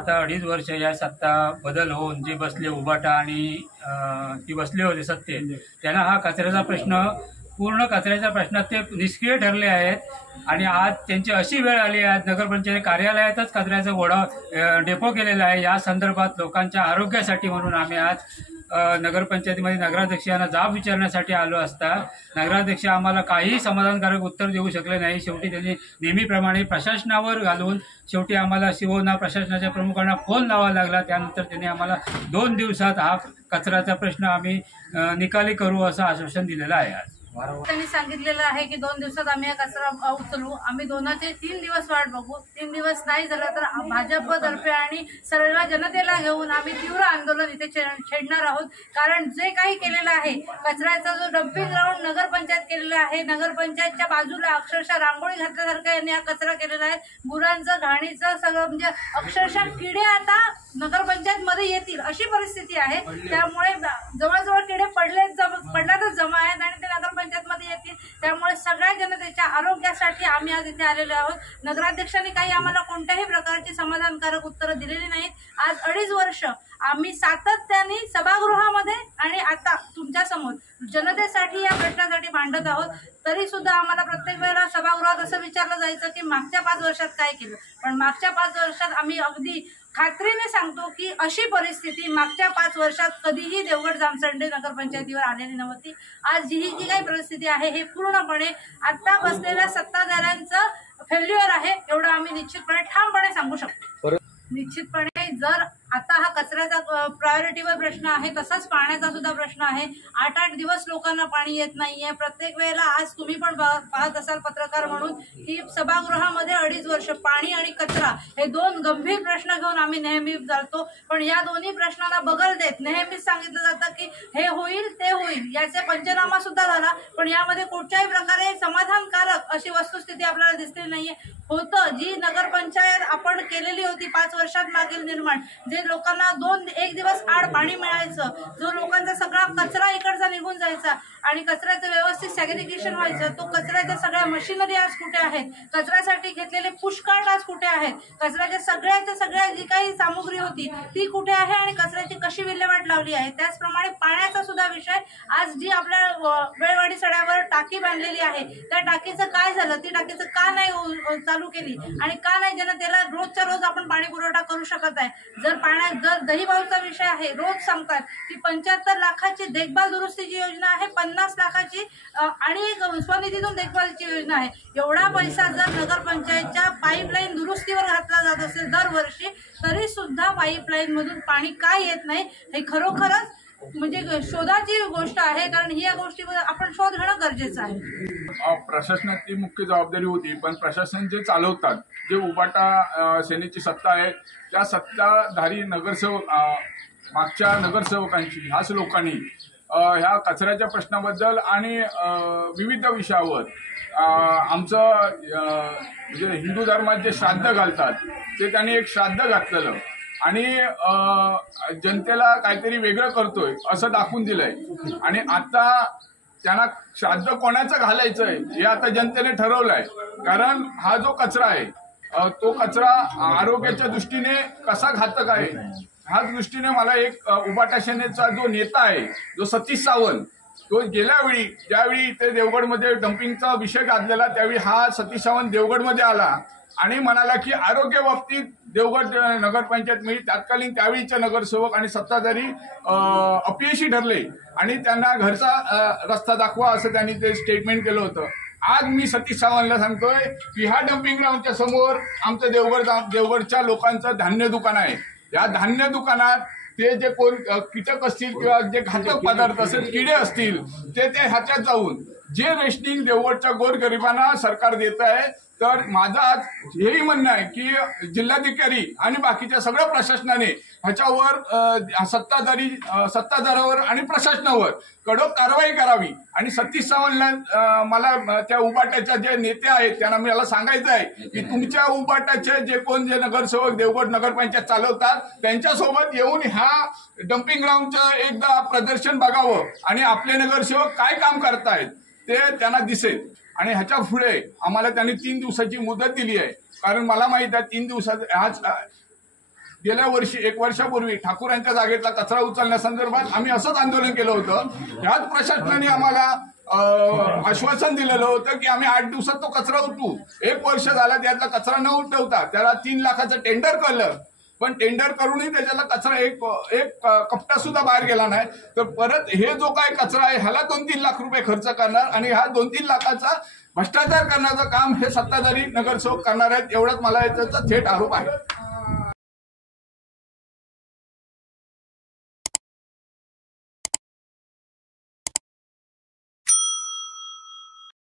आता 2.5 वर्ष या सत्ता बदल होऊन जे बसले उबाटा आणि ती बसले होते सत्तेत, त्यांना हा कचऱ्याचा प्रश्न पूर्ण कचऱ्याच्या प्रश्नात ते निष्क्रिय ठरले आहेत। आणि आज त्यांची अशी वेळ आली आहे, नगरपंचायत कार्यालयातच कचऱ्याचा गोडा डेपो केलेला आहे। या संदर्भात लोकांच्या आरोग्यासाठी म्हणून आम्ही आज नगरपंचायतीमध्ये नगराध्यक्षांना जाब विचारण्यासाठी आलो असता नगराध्यक्ष आम्हाला काही समाधानकारक उत्तर देऊ शकले नाही। शेवटी त्यांनी नेहमीप्रमाणे प्रशासनावर घालून शेवटी आम्हाला शिवना प्रशासनाच्या प्रमुखांना फोन लावावा लागला। त्यानंतर त्यांनी आम्हाला 2 दिवसात हा कचऱ्याचा प्रश्न आम्ही निकाली करू असं आश्वासन दिलेलं आहे। आज त्यांनी सांगितलेलं आहे की 2 दिवसात आम्ही हा कचरा उचलू। आम्ही 3 दिवस वाट बघू। 3 दिवस नाही झालं तर भाजपतर्फे आणि सर्व जनतेला घेऊन आम्ही तीव्र आंदोलन इथे छेडणार आहोत। कारण जे काही केलेलं आहे, कचऱ्याचा जो डम्पिंग ग्राउंड नगरपंचायत केलेला आहे, नगरपंचायतच्या बाजूला अक्षरशः रांगोळी घातल्यासारखं यांनी हा कचरा केलेला आहे। गुरांचं घाणीचं सगळं म्हणजे अक्षरशः किडे आता नगरपंचायत मध्ये येतील अशी परिस्थिती आहे। त्यामुळे जवळजवळ किडे पडल्यातच जमा आहेत आणि ते नगरपंचायत मध्ये येतील। त्यामुळे सगळ्या जनतेच्या आरोग्यासाठी आम्ही आज इथे आलेलो आहोत। नगराध्यक्षांनी काही आम्हाला कोणत्याही प्रकारची समाधानकारक उत्तरं दिलेली नाहीत। आज 2.5 वर्ष आम्ही सातत्याने सभागृहामध्ये आणि आता तुमच्या समोर जनतेसाठी या प्रश्नासाठी भांडत आहोत। तरी सुद्धा आम्हाला प्रत्येक वेळेला सभागृहात असं विचारलं जायचं की मागच्या 5 वर्षात काय केलं, पण मागच्या 5 वर्षात आम्ही अगदी खात्रीने सांगतो की अशी परिस्थिती मागच्या 5 वर्षात कधीही देवगड जामसंडे नगरपंचायतीवर आलेली नव्हती। आज जी काही परिस्थिती आहे हे पूर्णपणे आता बसलेल्या सत्ताधाऱ्यांचं फेल्युअर आहे, एवढं आम्ही निश्चितपणे ठामपणे सांगू शकतो। निश्चितपणे जर आता हा कचऱ्याचा प्रायोरिटीवर प्रश्न आहे, तसाच पाण्याचा सुद्धा प्रश्न आहे। 8-8 दिवस लोकांना पाणी येत नाहीये। प्रत्येक वेळेला आज तुम्ही पण पाहत असाल पत्रकार म्हणून की सभागृहामध्ये 2.5 वर्ष पाणी आणि कचरा हे 2 गंभीर प्रश्न घेऊन आम्ही नेहमी जातो, पण या दोन्ही प्रश्नाला बगल देत नेहमीच सांगितलं जातं की हे होईल ते होईल। याचा पंचनामा सुद्धा झाला, पण यामध्ये कुठच्याही प्रकारे समाधानकारक अशी वस्तुस्थिती आपल्याला दिसली नाहीये। होतं जी नगरपंचायत आपण केलेली होती 5 वर्षात मागील निर्माण, जे लोकांना 1 दिवस आड पाणी मिळायचं, जो लोकांचा सगळा कचरा इकडचा निघून जायचा आणि कचऱ्याचं व्यवस्थित सॅग्रिगेशन व्हायचं, तो कचऱ्याच्या सगळ्या मशिनरी आज कुठे आहेत, कचऱ्यासाठी घेतलेले पुष्काळ आज कुठे आहेत, कचऱ्याच्या सगळ्या जी काही सामुग्री होती ती कुठे आहे आणि कचऱ्याची कशी विल्हेवाट लावली आहे। त्याचप्रमाणे पाण्याचा सुद्धा विषय, आज जी आपल्या वेळवाडी सड्यावर टाकी बांधलेली आहे त्या टाकीचं काय झालं, ती टाकीचं का नाही चालू केली आणि का नाही जनतेला रोजच्या रोज आपण पाणी पुरवठा करू शकत आहे। जर दहीभाऊचा विषय आहे, रोज सांगतात की 75 लाखाची देखभाल दुरुस्तीची योजना आहे, 50 लाखाची आणि स्वनिधीतून देखभालची योजना आहे। एवढा पैसा जर नगरपंचायतच्या पाईपलाईन दुरुस्तीवर घातला जात असेल दरवर्षी, तरी सुद्धा पाईपलाईन मधून पाणी काय येत नाही हे खरोखरच म्हणजे शोधाची गोष्ट आहे। कारण ही या गोष्टीवर आपण शोध घेणं गरजेचं आहे। प्रशासनाची मुख्य जबाबदारी होती, पण प्रशासन जे चालवतात, जे उबाटा सेनेची सत्ता आहे, त्या सत्ताधारी नगरसेवक मागच्या नगरसेवकांची ह्याच लोकांनी ह्या कचऱ्याच्या प्रश्नाबद्दल आणि विविध विषयावर आमचं म्हणजे हिंदू धर्मात जे श्राद्ध घालतात ते त्यांनी एक श्राद्ध घातलेलं आणि जनतेला काहीतरी वेगळं करतोय असं दाखवून दिलंय। आणि आता त्यांना श्राद्ध कोणाचं घालायचंय हे आता जनतेने ठरवलंय। कारण हा जो कचरा आहे तो कचरा आरोग्याच्या दृष्टीने कसा घातक आहे ह्या दृष्टीने मला एक उबाटा सेनेचा जो नेता आहे, जो सतीश सावंत, तो गेल्या वेळी ज्यावेळी इथे देवगडमध्ये डम्पिंगचा विषय गाजलेला त्यावेळी हा सतीश सावंत देवगडमध्ये आला आणि म्हणाला की आरोग्य बाबतीत देवगड नगरपंचायत म्हणजे तत्कालीन त्यावेळीचे नगरसेवक आणि सत्ताधारी अपयशी ठरले आणि त्यांना घरचा रस्ता दाखवा असं त्यांनी ते स्टेटमेंट केलं होतं। आज मी सतीश सावंतला सांगतोय की ह्या डम्पिंग ग्राउंडच्या समोर आमचं देवगडच्या लोकांचं धान्य दुकान आहे। या धान्य दुकानात ते जे कोण कीटक असतील किंवा जे घातक पदार्थ असतील, किडे असतील, ते ह्याच्यात जाऊन जे रेशनिंग देवगडच्या गोरगरिबांना सरकार देत आहे। तर माझं आज हेही म्हणणं आहे की जिल्हाधिकारी आणि बाकीच्या सगळ्या प्रशासनाने ह्याच्यावर सत्ताधाऱ्यावर आणि प्रशासनावर कडक कारवाई करावी। आणि सतीश सावंतला मला त्या उबाटाच्या जे नेते आहेत त्यांना मला सांगायचं आहे की तुमच्या उबाटाचे जे कोण जे नगरसेवक देवगड नगरपंचायत चालवतात त्यांच्यासोबत येऊन ह्या डम्पिंग ग्राउंडचं एकदा प्रदर्शन बघावं आणि आपले नगरसेवक काय काम करतायत ते त्यांना दिसेल। आणि ह्याच्या पुढे आम्हाला त्यांनी 3 दिवसाची मुदत दिली आहे, कारण मला माहित आहे 3 दिवसात आज गेल्या वर्षी 1 वर्षापूर्वी ठाकूरांच्या जागेतला कचरा उचलण्यासंदर्भात आम्ही असंच आंदोलन केलं होतं. याच प्रशासनाने आम्हाला आश्वासन दिलेलं होतं की आम्ही 8 दिवसात तो कचरा उठवू. 1 वर्ष झाला त्यातला कचरा न उठवता त्याला 3 लाखाचं टेंडर केलं, पण टेंडर करूनही त्याच्याला कचरा एक कप्पा सुद्धा बाहेर गेला नाही. तर परत हे जो काय कचरा आहे ह्याला 2-3 लाख रुपये खर्च करणार आणि ह्या 2-3 लाखाचा भ्रष्टाचार करण्याचं काम हे सत्ताधारी नगरसेवक करणार आहेत, एवढाच मला याचा थेट आरोप आहे.